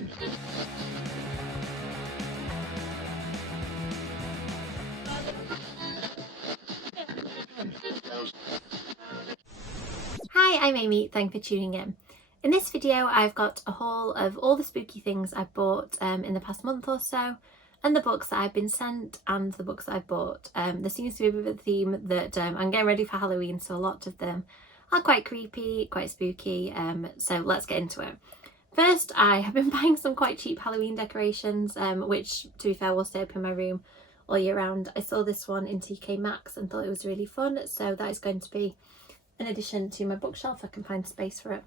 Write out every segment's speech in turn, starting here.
Hi, I'm Amy, thanks for tuning in. In this video I've got a haul of all the spooky things I've bought in the past month or so, and the books that I've been sent and the books that I've bought. There seems to be a bit of a theme that I'm getting ready for Halloween, so a lot of them are quite creepy, quite spooky, so let's get into it. First, I have been buying some quite cheap Halloween decorations, which to be fair will stay up in my room all year round. I saw this one in TK Maxx and thought it was really fun, so that is going to be in addition to my bookshelf. I can find space for it.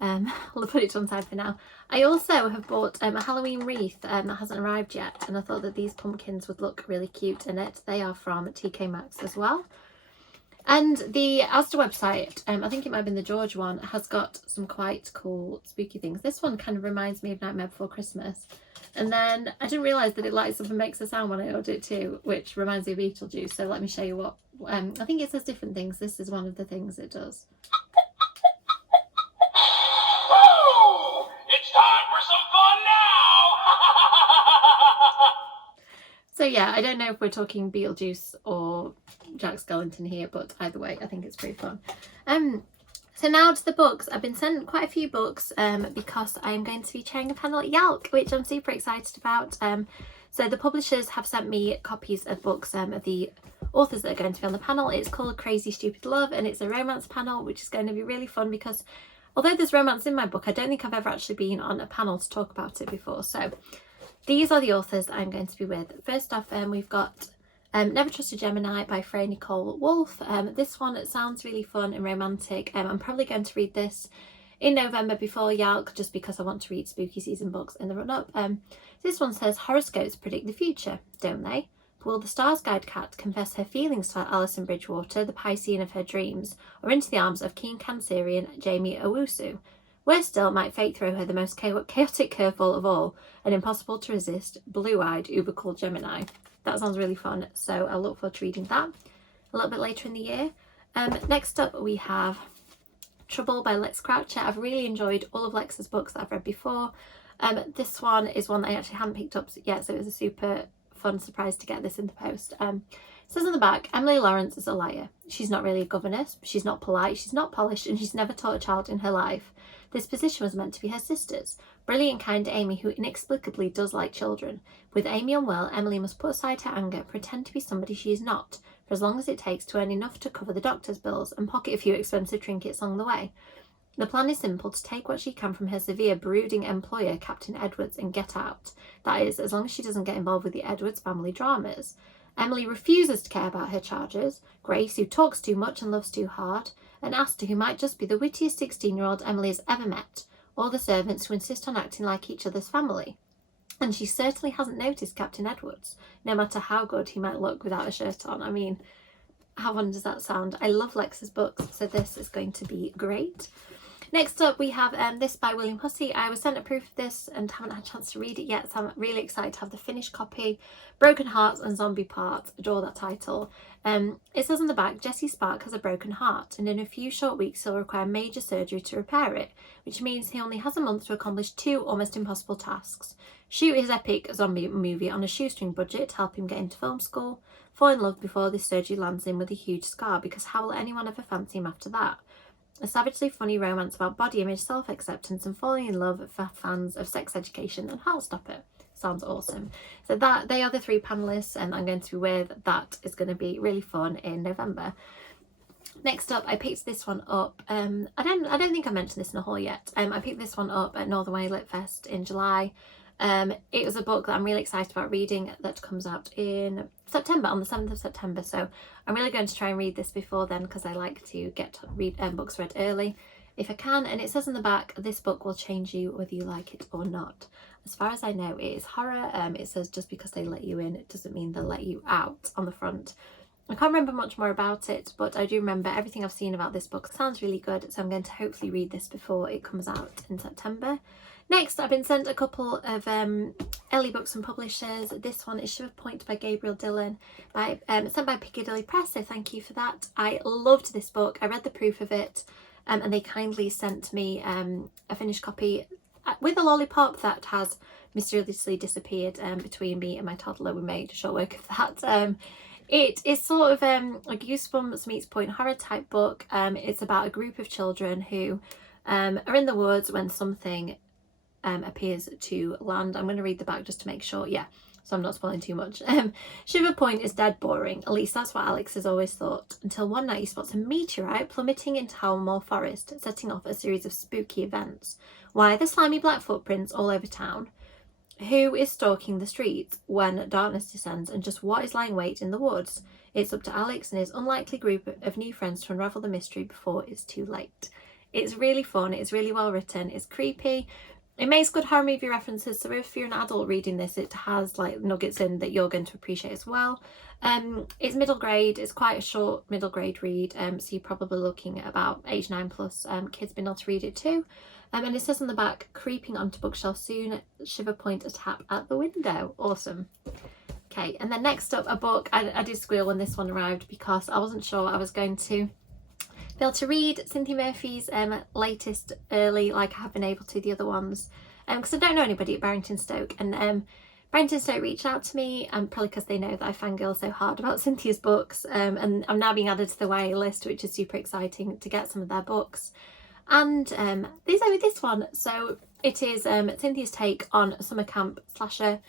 I'll put it to one side for now. I also have bought a Halloween wreath that hasn't arrived yet, and I thought that these pumpkins would look really cute in it. They are from TK Maxx as well. And the Asda website, I think it might have been the George one, has got some quite cool spooky things. This one kind of reminds me of Nightmare Before Christmas. And then I didn't realise that it lights up and makes a sound when I ordered it too, which reminds me of Beetlejuice. So let me show you what. I think it says different things. This is one of the things it does. Woo! It's time for some fun now! So yeah, I don't know if we're talking Beetlejuice or Jack Skellington here, but either way, I think it's pretty fun. So now to the books. I've been sent quite a few books because I'm going to be chairing a panel at YALC, which I'm super excited about. So the publishers have sent me copies of books of the authors that are going to be on the panel. It's called Crazy Stupid Love, and it's a romance panel, which is going to be really fun because although there's romance in my book, I don't think I've ever actually been on a panel to talk about it before. So these are the authors that I'm going to be with. First off, we've got Never Trust a Gemini by Freya Nicole Wolfe. This one sounds really fun and romantic. I'm probably going to read this in November before YALC, just because I want to read spooky season books in the run-up. This one says, horoscopes predict the future, don't they? Will the stars guide Kat confess her feelings to Alison Bridgewater, the Piscean of her dreams, or into the arms of keen Cancerian Jamie Owusu? Worse still, might fate throw her the most chaotic curveball of all, an impossible to resist, blue-eyed, uber-cool Gemini. That sounds really fun, so I'll look forward to reading that a little bit later in the year. Next up we have Trouble by Lex Croucher. I've really enjoyed all of Lex's books that I've read before. This one is one that I actually hadn't picked up yet, so it was a super fun surprise to get this in the post. It says on the back, Emily Lawrence is a liar. She's not really a governess, she's not polite, she's not polished, and she's never taught a child in her life. This position was meant to be her sister's. Brilliant, kind Amy, who inexplicably does like children. With Amy unwell, Emily must put aside her anger, pretend to be somebody she is not, for as long as it takes to earn enough to cover the doctor's bills and pocket a few expensive trinkets along the way. The plan is simple: to take what she can from her severe, brooding employer, Captain Edwards, and get out. That is, as long as she doesn't get involved with the Edwards family dramas. Emily refuses to care about her charges. Grace, who talks too much and loves too hard, and Asta, who might just be the wittiest 16-year-old Emily has ever met. All the servants who insist on acting like each other's family. And she certainly hasn't noticed Captain Edwards, no matter how good he might look without a shirt on. I mean, how fun does that sound? I love Lex's books, so this is going to be great. Next up we have this by William Hussey. I was sent a proof of this and haven't had a chance to read it yet, so I'm really excited to have the finished copy. Broken Hearts and Zombie Parts. Adore that title. It says on the back, Jessie Spark has a broken heart, and in a few short weeks he'll require major surgery to repair it, which means he only has a month to accomplish two almost impossible tasks: shoot his epic zombie movie on a shoestring budget to help him get into film school, fall in love before this surgery lands him with a huge scar, because how will anyone ever fancy him after that? A savagely funny romance about body image, self-acceptance, and falling in love for fans of sex education and Heartstopper. Sounds awesome. So that they are the three panellists, and I'm going to be with. That is going to be really fun in November. Next up, I picked this one up. I don't think I mentioned this in a haul yet. I picked this one up at Northern Way Lit Fest in July. It was a book that I'm really excited about reading that comes out in September, on the 7th of September, so I'm really going to try and read this before then, because I like to read books read early if I can. And it says on the back, this book will change you whether you like it or not. As far as I know, it is horror. It says just because they let you in, it doesn't mean they'll let you out on the front. I can't remember much more about it, but I do remember everything I've seen about this book. It sounds really good, so I'm going to hopefully read this before it comes out in September. Next, I've been sent a couple of early books from publishers. This one is Shiver Point by Gabriel Dillon, sent by Piccadilly Press, so thank you for that. I loved this book. I read the proof of it, and they kindly sent me a finished copy. with a lollipop that has mysteriously disappeared between me and my toddler. We made short work of that. It is sort of a Goosebumps meets point horror type book. It's about a group of children who are in the woods when something appears to land. I'm going to read the back just to make sure, yeah, so I'm not spoiling too much. Shiver Point is dead boring, at least that's what Alex has always thought, until one night he spots a meteorite plummeting into Howlemore Forest, setting off a series of spooky events. Why the slimy black footprints all over town? Who is stalking the streets when darkness descends, and just what is lying wait in the woods? It's up to Alex and his unlikely group of new friends to unravel the mystery before it's too late. It's really fun, it's really well written, it's creepy. It makes good horror movie references, so if you're an adult reading this, it has like nuggets in that you're going to appreciate as well. It's middle grade, it's quite a short middle grade read, so you're probably looking at about age 9+, kids being able to read it too. And it says on the back, creeping onto bookshelf soon, Shiver Point a tap at the window. Awesome. Okay, and then next up, a book. I did squeal when this one arrived because I wasn't sure I was going to be able to read Cynthia Murphy's latest early like I have been able to the other ones, because I don't know anybody at Barrington Stoke, and Barrington Stoke reached out to me, probably because they know that I fangirl so hard about Cynthia's books, and I'm now being added to the YA list, which is super exciting to get some of their books. And they sent me this one, so it is Cynthia's take on a summer camp slasher.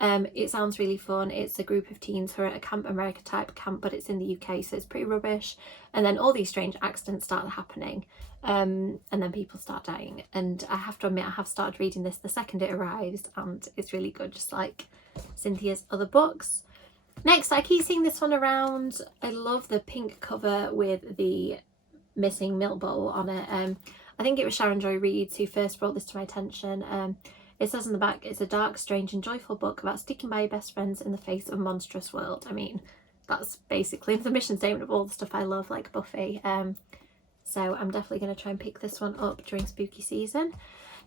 It sounds really fun. It's a group of teens who are at a Camp America type camp, but it's in the UK, so it's pretty rubbish. And then all these strange accidents start happening, and then people start dying. And I have to admit, I have started reading this the second it arrives, and it's really good, just like Cynthia's other books. Next, I keep seeing this one around. I love the pink cover with the missing milk bottle on it. I think it was Sharon Joy Reid who first brought this to my attention. It says on the back, it's a dark, strange and joyful book about sticking by your best friends in the face of a monstrous world. I mean, that's basically the mission statement of all the stuff I love, like Buffy. So I'm definitely going to try and pick this one up during spooky season.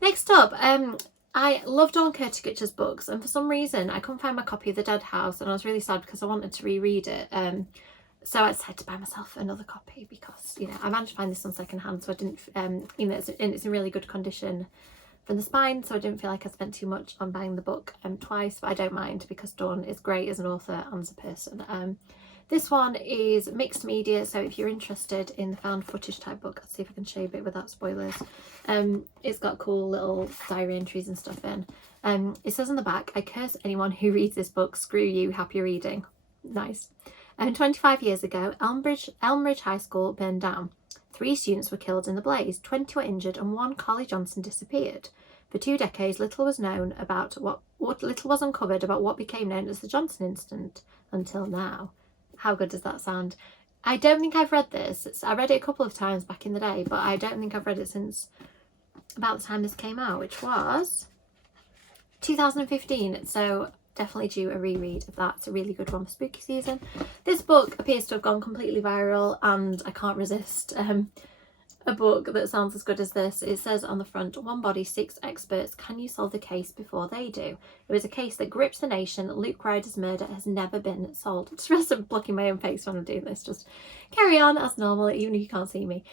Next up, I love Dawn Kurtika's books, and for some reason I couldn't find my copy of The Dead House, and I was really sad because I wanted to reread it. So I decided to buy myself another copy because, you know, I managed to find this on second hand, so I didn't, you know, it's in really good condition from the spine, so I didn't feel like I spent too much on buying the book twice, but I don't mind because Dawn is great as an author and as a person. This one is mixed media, so if you're interested in the found footage type book, I'll see if I can show you a bit without spoilers. It's got cool little diary entries and stuff in. It says on the back, I curse anyone who reads this book, screw you, happy reading. Nice. 25 years ago, Elmridge High School burned down. 3 students were killed in the blaze, 20 were injured, and 1, Carly Johnson, disappeared. For 2 decades, little was known about what little was uncovered about what became known as the Johnson incident until now. How good does that sound? I don't think I've read this. I read it a couple of times back in the day, but I don't think I've read it since about the time this came out, which was 2015. So definitely due a reread of that. It's a really good one for spooky season. This book appears to have gone completely viral, and I can't resist a book that sounds as good as this. It says on the front, 1 body, 6 experts. Can you solve the case before they do? It was a case that grips the nation. Luke Ryder's murder has never been solved. Just rest of blocking my own face when I'm doing this. Just carry on as normal, even if you can't see me.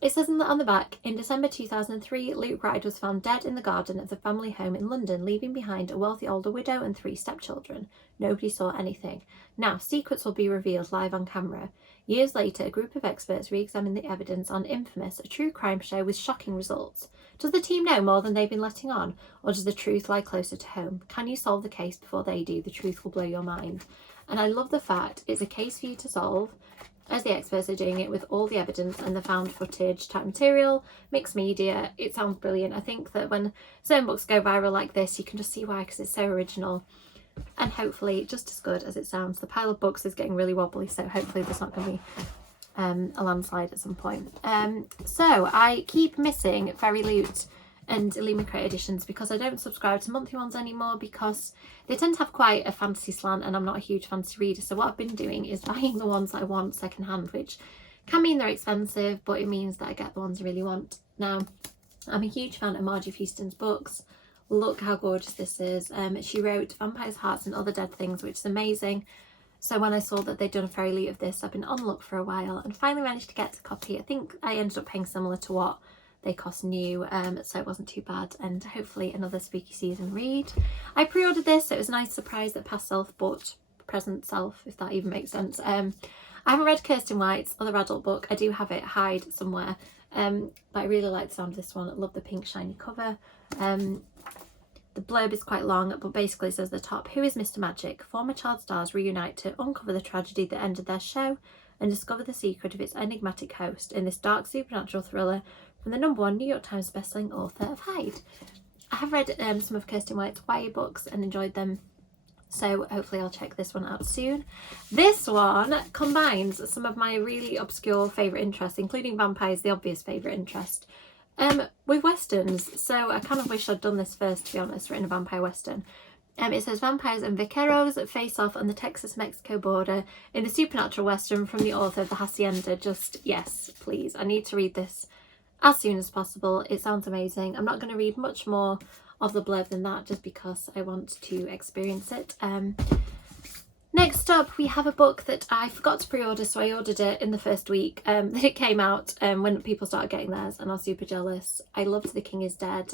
It says on the back, in December 2003, Luke Ryder was found dead in the garden of the family home in London, leaving behind a wealthy older widow and 3 stepchildren. Nobody saw anything. Now, secrets will be revealed live on camera. Years later, a group of experts re-examined the evidence on Infamous, a true crime show with shocking results. Does the team know more than they've been letting on, or does the truth lie closer to home? Can you solve the case before they do? The truth will blow your mind. And I love the fact it's a case for you to solve, as the experts are doing it with all the evidence and the found footage type material, mixed media. It sounds brilliant. I think that when certain books go viral like this, you can just see why, because it's so original. And hopefully just as good as it sounds. The pile of books is getting really wobbly, so hopefully there's not going to be a landslide at some point. So I keep missing Fairy Loot and Illuma Crate editions because I don't subscribe to monthly ones anymore, because they tend to have quite a fantasy slant and I'm not a huge fantasy reader. So what I've been doing is buying the ones that I want second hand, which can mean they're expensive, but it means that I get the ones I really want. Now, I'm a huge fan of Margie Houston's books. Look how gorgeous this is. She wrote Vampires, Hearts and Other Dead Things, which is amazing. So when I saw that they'd done a Fairy Loot of this, I've been on the look for a while and finally managed to get a copy. I think I ended up paying similar to what they cost new, so it wasn't too bad, and hopefully another spooky season read. I pre-ordered this, so it was a nice surprise that past self bought present self, if that even makes sense. I haven't read Kirsten White's other adult book. I do have it hide somewhere, but I really like the sound of this one. I love the pink shiny cover. The blurb is quite long, but basically says at the top, "Who is Mr. Magic? Former child stars reunite to uncover the tragedy that ended their show and discover the secret of its enigmatic host in this dark supernatural thriller from the #1 New York Times bestselling author of Hyde." I have read some of Kirsten White's YA books and enjoyed them, so hopefully I'll check this one out soon. This one combines some of my really obscure favourite interests, including vampires, the obvious favourite interest, with westerns. So I kind of wish I'd done this first, to be honest, written a vampire western. It says vampires and vaqueros face off on the Texas-Mexico border in the supernatural western from the author of The Hacienda. Just, yes, please. I need to read this as soon as possible. It sounds amazing. I'm not going to read much more of the blurb than that, just because I want to experience it. Next up, we have a book that I forgot to pre-order, so I ordered it in the first week that it came out, when people started getting theirs, and I was super jealous. I loved The King is Dead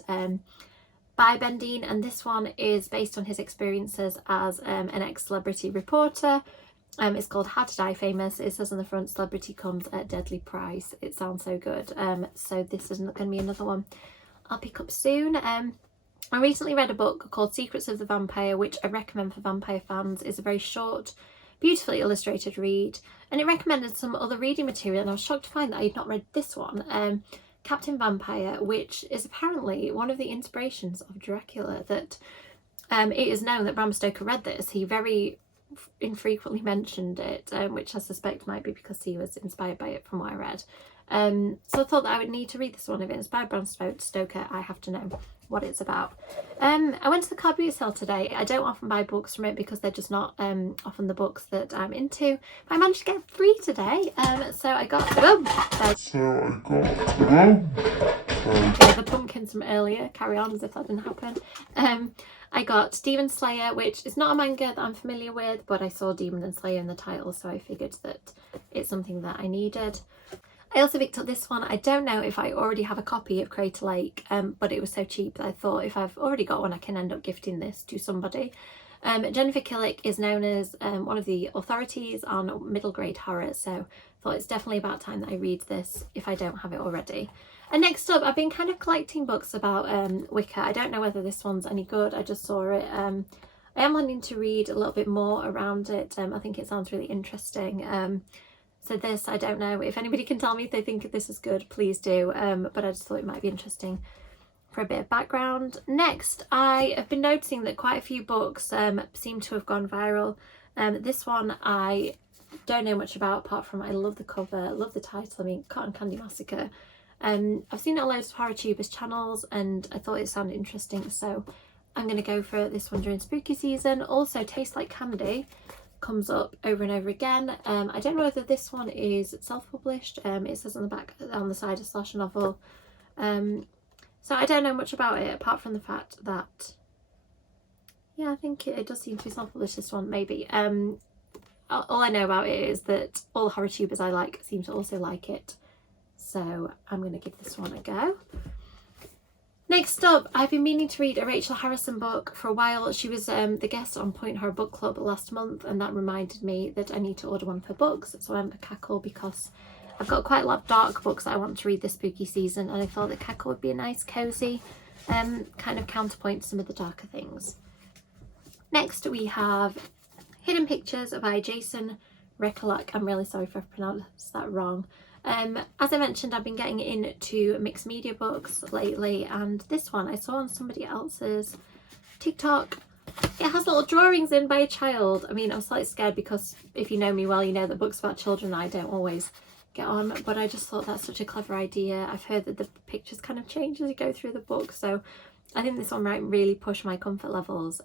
by Ben Dean, and this one is based on his experiences as an ex-celebrity reporter. It's called How to Die Famous. It says on the front, celebrity comes at deadly price. It sounds so good. So this isn't going to be another one I'll pick up soon. I recently read a book called Secrets of the Vampire, which I recommend for vampire fans. It's a very short, beautifully illustrated read, and it recommended some other reading material, and I was shocked to find that I had not read this one, Captain Vampire, which is apparently one of the inspirations of Dracula. That it is known that Bram Stoker read this. He very infrequently mentioned it, which I suspect might be because he was inspired by it from what I read. So I thought that I would need to read this one. If it inspired Bram Stoker, I have to know what it's about. I went to the car boot sale today. I don't often buy books from it because they're just not often the books that I'm into, but I managed to get 3 today. So I got the pumpkins from earlier. Carry on as if that didn't happen. I got Demon Slayer, which is not a manga that I'm familiar with, but I saw Demon and Slayer in the title, so I figured that it's something that I needed. I also picked up this one. I don't know if I already have a copy of Crater Lake, but it was so cheap that I thought if I've already got one, I can end up gifting this to somebody. Jennifer Killick is known as one of the authorities on middle grade horror, so I thought it's definitely about time that I read this if I don't have it already. And next up, I've been kind of collecting books about Wicca. I don't know whether this one's any good. I just saw it. I am wanting to read a little bit more around it. I think it sounds really interesting. So this, I don't know. If anybody can tell me if they think this is good, please do. But I just thought it might be interesting for a bit of background. Next, I have been noticing that quite a few books seem to have gone viral. This one I don't know much about, apart from I love the cover, love the title. I mean, Cotton Candy Massacre. I've seen it on loads of HorrorTubers channels, and I thought it sounded interesting, so I'm going to go for this one during spooky season. Also, Tastes Like Candy comes up over and over again. I don't know whether this one is self-published. It says on the back, on the side, a slash novel. So I don't know much about it, apart from the fact that, yeah, I think it does seem to be self-published, this one, maybe. All I know about it is that all the HorrorTubers I like seem to also like it. So I'm going to give this one a go. Next up, I've been meaning to read a Rachel Harrison book for a while. She was the guest on Point Horror Book Club last month, and that reminded me that I need to order one for books. So I went for Cackle because I've got quite a lot of dark books that I want to read this spooky season, and I thought that Cackle would be a nice, cosy kind of counterpoint to some of the darker things. Next, we have Hidden Pictures by Jason Recolak. I'm really sorry if I've pronounced that wrong. As I mentioned, I've been getting into mixed media books lately, and this one I saw on somebody else's TikTok. It has little drawings in by a child. I mean, I'm slightly scared because if you know me well, you know that books about children I don't always get on, but I just thought that's such a clever idea. I've heard that the pictures kind of change as you go through the book, so I think this one might really push my comfort levels.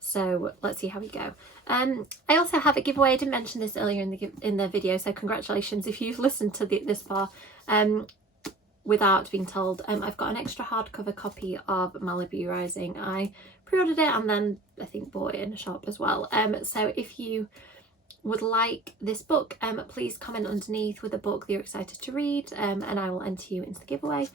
So let's see how we go. I also have a giveaway. I didn't mention this earlier in the video, so congratulations if you've listened to this far without being told. I've got an extra hardcover copy of Malibu Rising. I pre-ordered it and then I think bought it in a shop as well. So if you would like this book, please comment underneath with a book that you're excited to read, and I will enter you into the giveaway.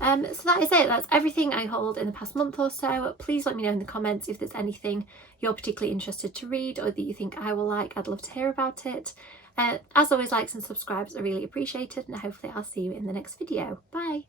So that is it. That's everything I hauled in the past month or so. Please let me know in the comments if there's anything you're particularly interested to read or that you think I will like. I'd love to hear about it. As always, likes and subscribes are really appreciated, and hopefully I'll see you in the next video. Bye!